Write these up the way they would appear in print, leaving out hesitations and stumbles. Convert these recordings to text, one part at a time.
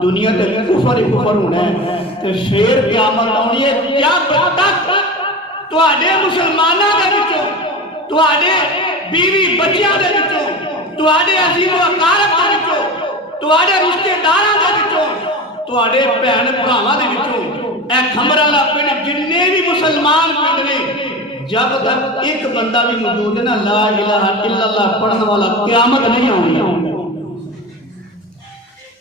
دنیا تے کفر ہونا ہے تے پھر قیامت آنی ہے جب تک تواڈے مسلماناں دے وچوں تواڈے بیوی بچیاں دے وچوں تواڈے عزیز و اقارب دے وچوں تواڈے رشتہ داراں دے وچوں تواڈے بہن بھراواں دے وچوں اے کھمر والا پنڈ جننے بھی مسلمان پنڈ نے جب تک ایک بندہ بھی موجود ہے نا لا الہ الا اللہ پڑھن والا قیامت نہیں آنی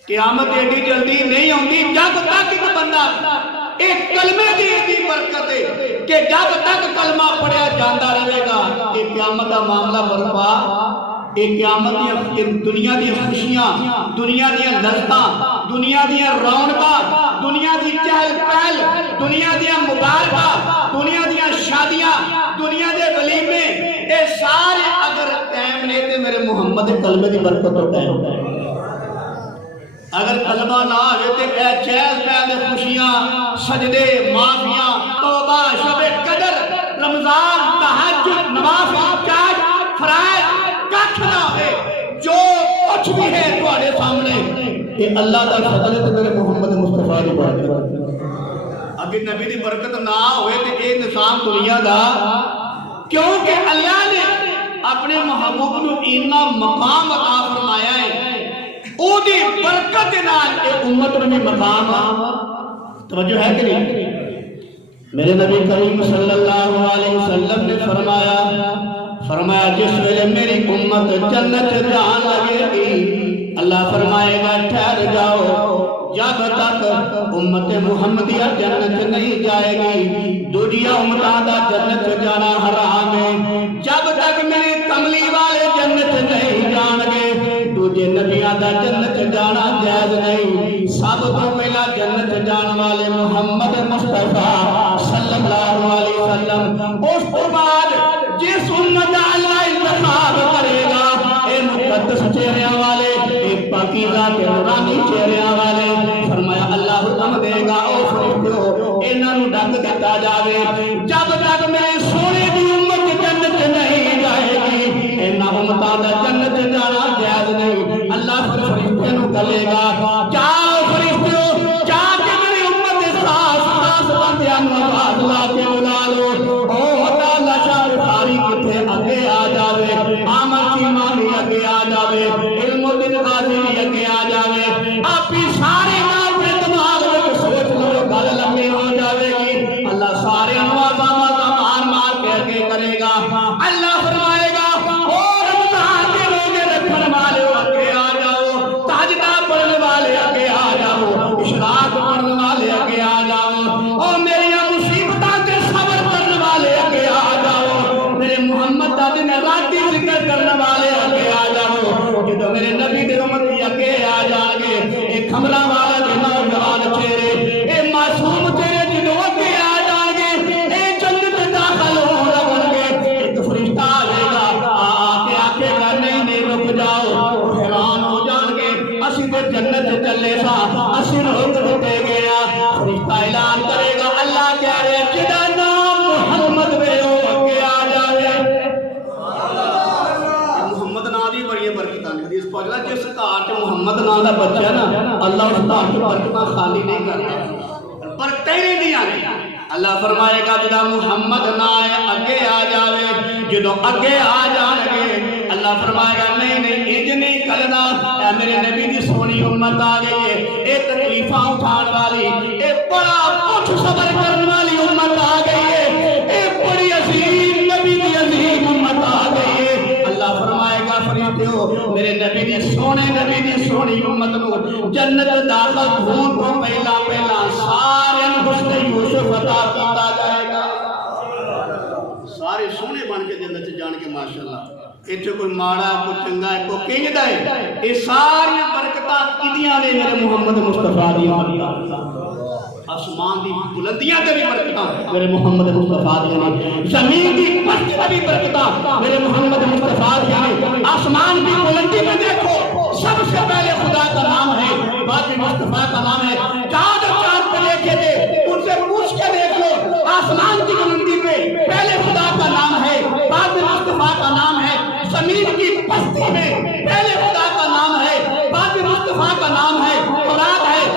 قیامت ایڈی جلدی نہیں ہوندی جب تک ایک بندہ ایک کلمے دی برکت ہے کہ جب تک کلمہ پڑھیا جاتا رہے گا یہ قیامت کا معاملہ برپا یہ قیامت دی دنیا دی خوشیاں دنیا دی لذتاں دنیا دی رونقاں دنیا دی چہل پہل دنیا دی مبارکاں دنیا دی شادیاں دنیا دے ولیمے اے سارے اگر قائم نے تے میرے محمد کلمے دی برکت تو قائم ہے اگر کلمہ نہ ہوئے تے اے چہل پہل خوشیاں سجدے معافیاں توبہ شب قدر رمضان تہجد نوافل چاٹ فرائض کچھ نہ ہے جو کچھ بھی ہے تمہارے سامنے یہ اللہ دا فضل ہے تے میرے محمد مصطفیٰ دی برکت اگر نبی دی برکت نہ ہوئے تے اے نظام دنیا دا کیونکہ اللہ نے اپنے محبوب کو اتنا مقام عطا فرمایا ہے او دی برکت نال اے امت میں مقام توجہ ہے کہ نہیں میرے نبی کریم صلی اللہ علیہ وسلم نے فرمایا جس ویلے میری امت جنت جان لگے گی اللہ فرمائے گا ٹھہر جاؤ جب تک امت محمدیہ جنت نہیں جائے گی دوجیا امتاں دا جنت جانا حرام ہے جب تک میرے کملی والے جنت نہیں جان گے دوجے نبیاں دا جنت جانا جائز نہیں سب تو پہلا جنت جان والے محمد مصطفیٰ صلی اللہ علیہ وسلم اس کے بعد جس امت اللہ انتخاب کرے گا اے مقدس چہرے والے اے پاکیزہ کے نورانی چہرے والے فرمایا اللہ حکم دے گا او فرشتو انہاں نوں ڈک دیتا جاوے جب تک میرے سونے دی امت جنت نہیں جائے گی انہاں امتاں دا جنت جانا جائز نہیں اللہ فرشتے نوں کہے گا جاؤ فرشتو جا کے میری امت دے خاص بندیاں نوں آواز لا کے بلا لو او تعالی شاہ بخاری کتے اگے آ جاوے آمد ایمانی اگے آ جاوے علم الدین غازی اگے آ جاوے آپ ہی سارے نام پہ دماغ میں سوچ لو گل لمبی ہو جاوے گی اللہ سارے انوازہ مار مار کے اگے کرے گا اللہ فرمائے گا او رمضان کے روزے رکھن والے اگے آ جاؤ تہجد پڑھنے والے اگے آ جاؤ اشراق پڑھنے والے اگے آ جاؤ او میری مصیبتاں تے صبر کرنے والے اگے آ جاؤ میرے محمد دا دن راتی ذکر کرنے والے اگے آ جاؤ جدو میرے نبی دے امتی اگے آ جان گے اے کھمرا والا دے نوجوان چہرے اے معصوم چہرے جدو اگے آ جان گے اے جنت داخل ہو لگن گے ایک فرشتہ آئے گا آ کے آکے گا نہیں رک جاؤ حیران ہو جان گے اسی تے جنت چلے سا اسی روک دیتے گیا فرشتہ اعلان کرے گا اللہ کہہ رہے جدا نام محمد میں ہو اگے آ جائے محمد نا دی بڑی برکتاں نے حدیث پاک دا جس گھر تے محمد نا دا بچہ نا اللہ اس گھر کی برکتاں خالی نہیں کرتا برکتیں ہی نہیں آنے اللہ فرمائے گا جدا محمد نا اگے آ جاوے جدو اگے آ جان گے اللہ فرمائے گا نہیں انج نہیں کرنا اے میرے نبی دی سونی امت آ گئی ہے اے تکلیفاں اٹھان والی اے بڑا کچھ صبر کرنے والی امت آ گئی ہے اے بڑی عظیم نبی دی عظیم امت آ گئی ہے اللہ فرمائے گا فرشتو میرے نبی دی سونی امت نو جنت داخل ہون تو پہلا سارے حسن یوسف عطا کیتا جائے گا سارے سونے بن کے جنت جان کے ماشاءاللہ ایتھے کوئی ماڑا کوئی چنگا ہے کوئی کنجدا ہے اے ساری برکتاں کدیاں نے میرے محمد مصطفیٰ دی آسمان دی بلندیاں تے بھی برکتاں میرے محمد مصطفیٰ دی نے زمین دی پست تے بھی برکتاں میرے محمد مصطفیٰ دی نے آسمان کی بلندی میں دیکھو سب سے پہلے خدا کا نام ہے بعد میں مصطفیٰ کا نام ہے چاند پہ دیکھے تھے ان سے پوچھ کے دیکھ لو آسمان کی بلندی پہ پہلے خدا کا نام ہے بعد میں مصطفیٰ کا نام ہے زمین کی پستی میں پہلے خدا کا نام ہے بعد میں مصطفیٰ کا نام ہے قرآن ہے